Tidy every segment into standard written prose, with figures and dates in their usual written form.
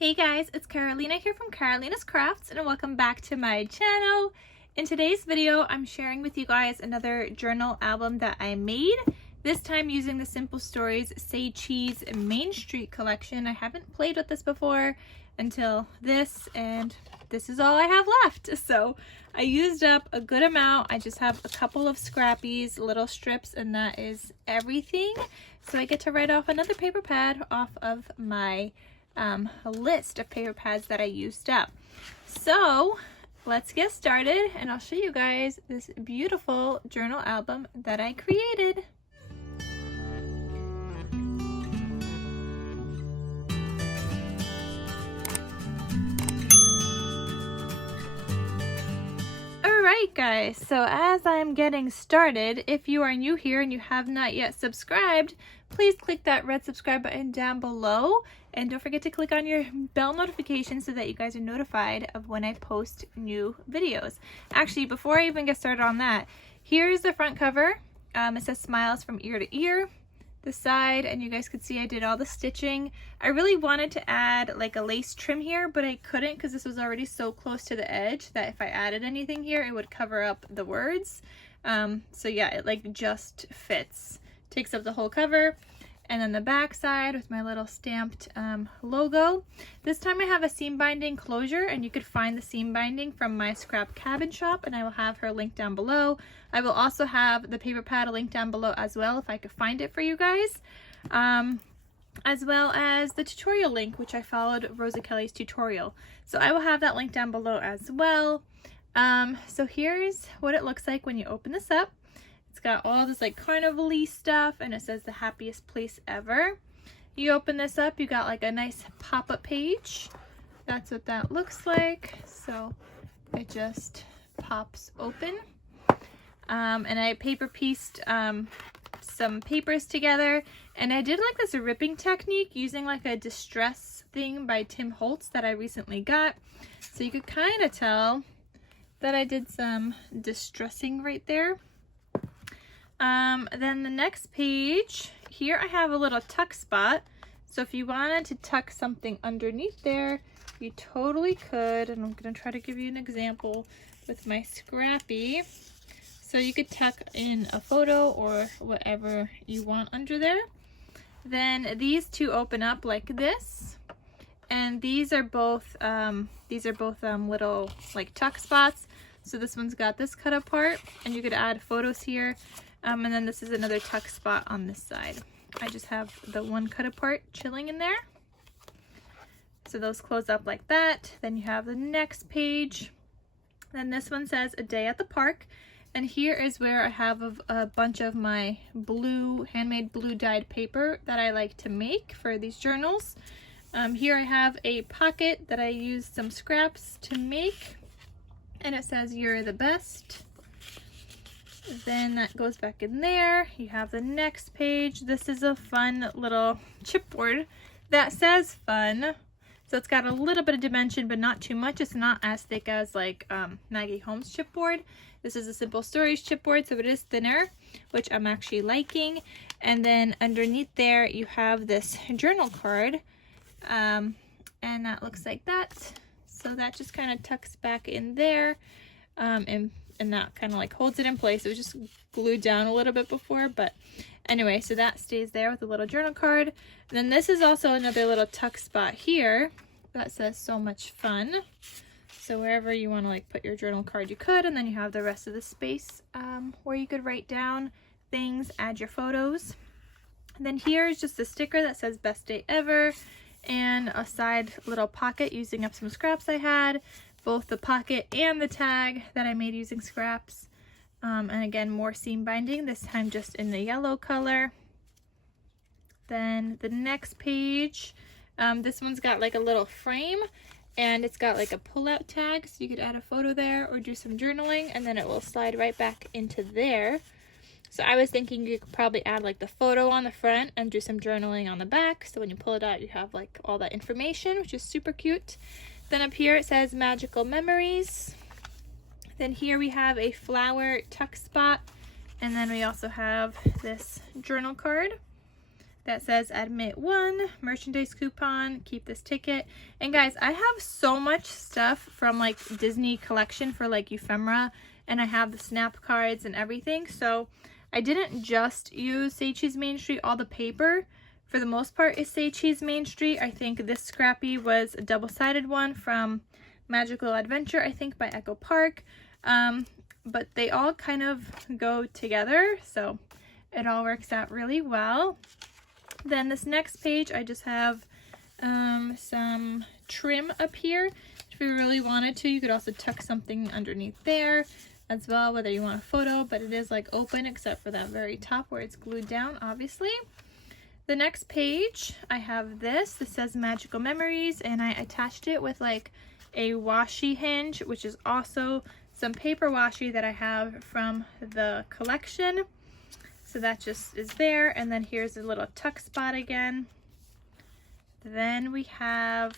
Hey guys, it's Carolina here from KarolinasKrafts and welcome back to my channel. In today's video, I'm sharing with you guys another journal album that I made, this time using the Simple Stories Say Cheese Main Street collection. I haven't played with this before until this, and this is all I have left. So I used up a good amount. I just have a couple of scrappies, little strips, and that is everything. So I get to write off another paper pad off of my a list of paper pads that I used up. So let's get started and I'll show you guys this beautiful journal album that I created. Alright guys, so as I'm getting started, if you are new here and you have not yet subscribed, please click that red subscribe button down below, and don't forget to click on your bell notification so that you guys are notified of when I post new videos. Actually, before I even get started on that, here's the front cover. It says Smiles from Ear to Ear. The side, and you guys could see I did all the stitching. I really wanted to add like a lace trim here, but I couldn't because this was already so close to the edge that if I added anything here, it would cover up the words. So yeah, it like just fits. Takes up the whole cover. And then the back side with my little stamped logo. This time I have a seam binding closure, and you could find the seam binding from my scrap cabin shop, and I will have her link down below. I will also have the paper pad link down below as well if I could find it for you guys. As well as the tutorial link, which I followed Rosa Kelly's tutorial. So I will have that link down below as well. So here's what it looks like when you open this up. It's got all this like carnival-y stuff, and it says the happiest place ever. You open this up, you got like a nice pop-up page. That's what that looks like. So it just pops open. And I paper pieced some papers together, and I did like this ripping technique using like a distress thing by Tim Holtz that I recently got. So you could kind of tell that I did some distressing right there. Then the next page, here I have a little tuck spot. So if you wanted to tuck something underneath there, you totally could. And I'm going to try to give you an example with my scrappy. So you could tuck in a photo or whatever you want under there. Then these two open up like this. And these are both little like tuck spots. So this one's got this cut apart, and you could add photos here. And then this is another tuck spot on this side. I just have the one cut apart chilling in there. So those close up like that. Then you have the next page. Then this one says A Day at the Park. And here is where I have a bunch of my blue, handmade blue dyed paper that I like to make for these journals. Here I have a pocket that I used some scraps to make. And it says, "You're the best." Then that goes back in there. You have the next page. This is a fun little chipboard that says fun. So it's got a little bit of dimension, but not too much. It's not as thick as like Maggie Holmes chipboard. This is a Simple Stories chipboard, so it is thinner, which I'm actually liking. And then underneath there, you have this journal card. And that looks like that. So that just kind of tucks back in there. And that kind of like holds it in place. It was just glued down a little bit before, but anyway, so that stays there with a little journal card. And then this is also another little tuck spot here that says "So Much Fun." So wherever you want to like put your journal card, you could. And then you have the rest of the space where you could write down things, add your photos. And then here is just a sticker that says "Best Day Ever," and a side little pocket using up some scraps I had. Both the pocket and the tag that I made using scraps. And again, more seam binding, this time just in the yellow color. Then the next page, this one's got like a little frame, and it's got like a pull-out tag, so you could add a photo there or do some journaling, and then it will slide right back into there. So I was thinking you could probably add like the photo on the front and do some journaling on the back, so when you pull it out, you have like all that information, which is super cute. Then up here it says Magical Memories. Then here we have a flower tuck spot. And then we also have this journal card. that says admit 1, merchandise coupon, keep this ticket. And guys, I have so much stuff from like Disney collection for like ephemera, and I have the snap cards and everything. So I didn't just use Say Cheese Main Street. All the paper for the most part is Say Cheese Main Street. I think this scrappy was a double-sided one from Magical Adventure, I think by Echo Park. But they all kind of go together, so it all works out really well. Then this next page, I just have some trim up here. If you really wanted to, you could also tuck something underneath there as well, whether you want a photo, but it is like open except for that very top where it's glued down, obviously. The next page, I have this. This says Magical Memories, and I attached it with like a washi hinge, which is also some paper washi that I have from the collection. So that just is there. And then here's a little tuck spot again. Then we have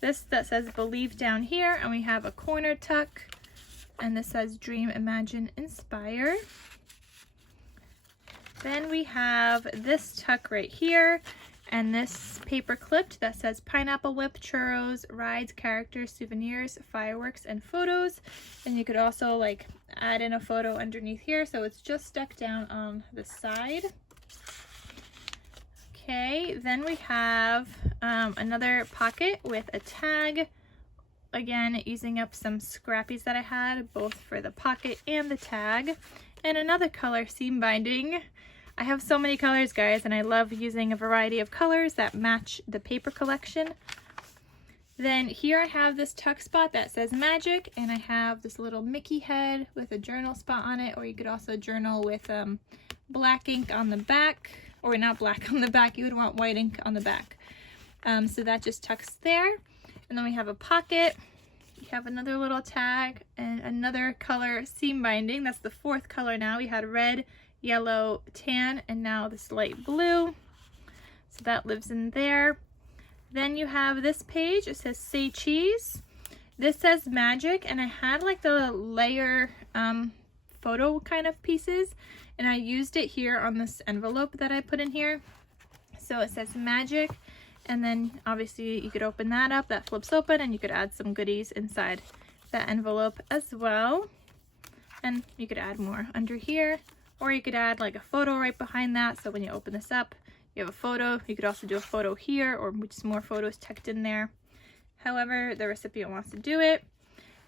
this that says Believe down here, and we have a corner tuck, and this says Dream, Imagine, Inspire. Then we have this tuck right here, and this paper clipped that says Pineapple Whip, Churros, Rides, Characters, Souvenirs, Fireworks, and Photos. And you could also like add in a photo underneath here, so it's just stuck down on the side. Okay, then we have another pocket with a tag. Again, using up some scrappies that I had, both for the pocket and the tag. And another color seam binding. I have so many colors, guys, and I love using a variety of colors that match the paper collection. Then here I have this tuck spot that says Magic, and I have this little Mickey head with a journal spot on it, or you could also journal with black ink on the back, or not black on the back, you would want white ink on the back. So that just tucks there. And then we have a pocket. We have another little tag and another color seam binding. That's the fourth color now. We had red, yellow, tan, and now this light blue. So that lives in there. Then you have this page. It says Say Cheese. This says Magic, and I had like the layer photo kind of pieces, and I used it here on this envelope that I put in here. So it says Magic, and then obviously you could open that up. That flips open, and you could add some goodies inside that envelope as well. And you could add more under here. Or you could add like a photo right behind that, so when you open this up, you have a photo. You could also do a photo here, or just more photos tucked in there. However the recipient wants to do it.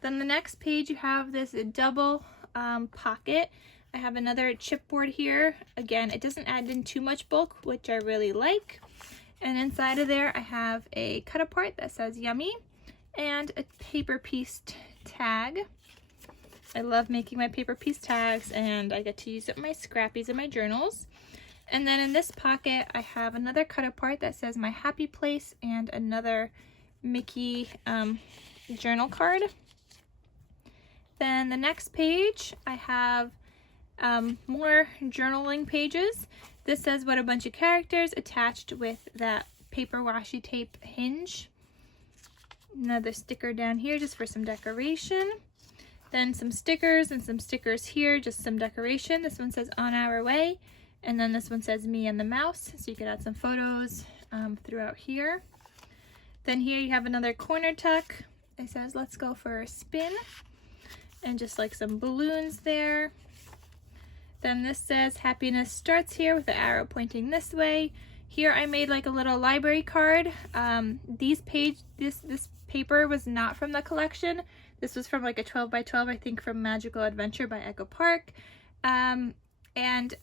Then the next page, you have this double pocket. I have another chipboard here. Again, it doesn't add in too much bulk, which I really like. And inside of there, I have a cut apart that says Yummy, and a paper pieced tag. I love making my paper piece tags, and I get to use up my scrappies and my journals. And then in this pocket, I have another cut apart that says My Happy Place, and another Mickey journal card. Then the next page, I have more journaling pages. This says What a Bunch of Characters, attached with that paper washi tape hinge. Another sticker down here just for some decoration. Then some stickers and some stickers here, just some decoration. This one says On Our Way, and then this one says Me and the Mouse, so you could add some photos throughout here. Then here you have another corner tuck. It says Let's Go for a Spin, and just like some balloons there. Then this says Happiness Starts Here with the arrow pointing this way. Here I made like a little library card. This paper was not from the collection. This was from like a 12 by 12, I think, from Magical Adventure by Echo Park. And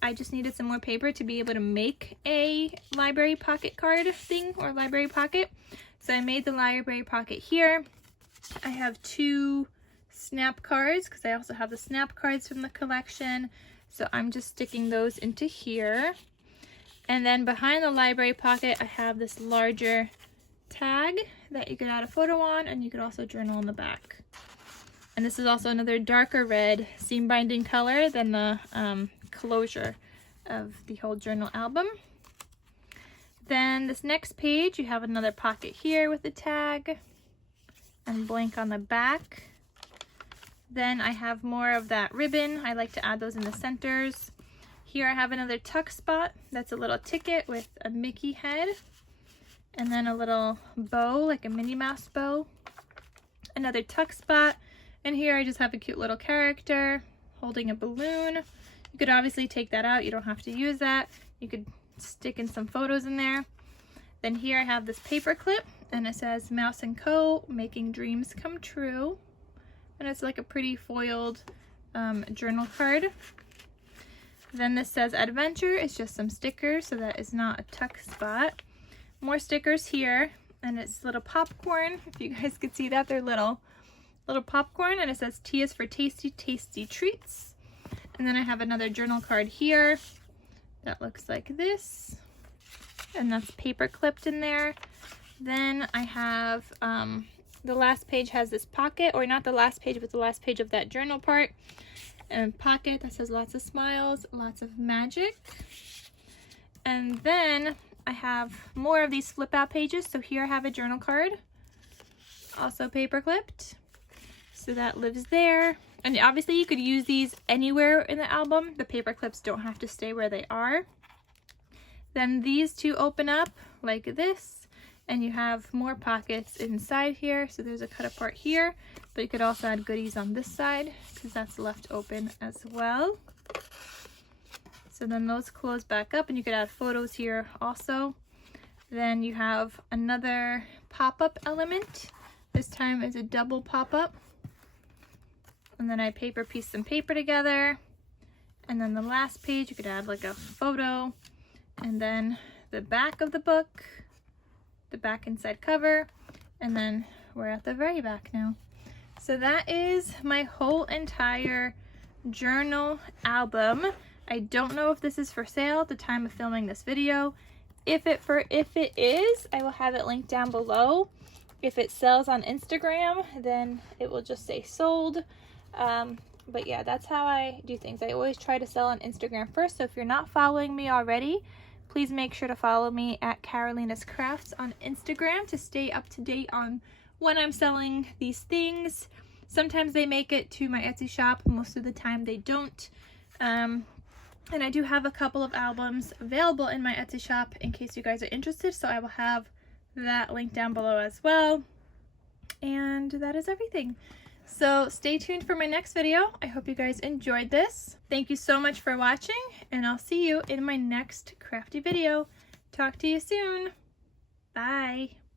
I just needed some more paper to be able to make a library pocket card thing, or library pocket. So I made the library pocket here. I have two snap cards, because I also have the snap cards from the collection. So I'm just sticking those into here. And then behind the library pocket, I have this larger tag that you could add a photo on, and you could also journal in the back. And this is also another darker red seam binding color than the closure of the whole journal album. Then this next page, you have another pocket here with the tag and blank on the back. Then I have more of that ribbon. I like to add those in the centers. Here I have another tuck spot. That's a little ticket with a Mickey head. And then a little bow, like a Minnie Mouse bow. Another tuck spot. And here I just have a cute little character holding a balloon. You could obviously take that out. You don't have to use that. You could stick in some photos in there. Then here I have this paper clip, and it says Mouse & Co. Making Dreams Come True. And it's like a pretty foiled journal card. Then this says Adventure. It's just some stickers, so that is not a tuck spot. More stickers here, and it's little popcorn. If you guys could see that, they're little popcorn, and it says T is for tasty, tasty treats. And then I have another journal card here that looks like this, and that's paper clipped in there. Then I have the last page has this pocket, or not the last page, but the last page of that journal part, and pocket that says lots of smiles, lots of magic. And then I have more of these flip out pages. So here I have a journal card, also paper clipped, so that lives there. And obviously you could use these anywhere in the album. The paper clips don't have to stay where they are. Then these two open up like this, and you have more pockets inside here. So there's a cut apart here, but you could also add goodies on this side because that's left open as well. So then those close back up, and you could add photos here also. Then you have another pop-up element. This time is a double pop-up. And then I paper piece some paper together. And then the last page, you could add like a photo. And then the back of the book, the back inside cover. And then we're at the very back now. So that is my whole entire journal album. I don't know if this is for sale at the time of filming this video. If it is, I will have it linked down below. If it sells on Instagram, then it will just say sold. But yeah, that's how I do things. I always try to sell on Instagram first. So if you're not following me already, please make sure to follow me at KarolinasKrafts on Instagram to stay up to date on when I'm selling these things. Sometimes they make it to my Etsy shop. Most of the time they don't. And I do have a couple of albums available in my Etsy shop in case you guys are interested. So I will have that link down below as well. And that is everything. So stay tuned for my next video. I hope you guys enjoyed this. Thank you so much for watching, and I'll see you in my next crafty video. Talk to you soon. Bye.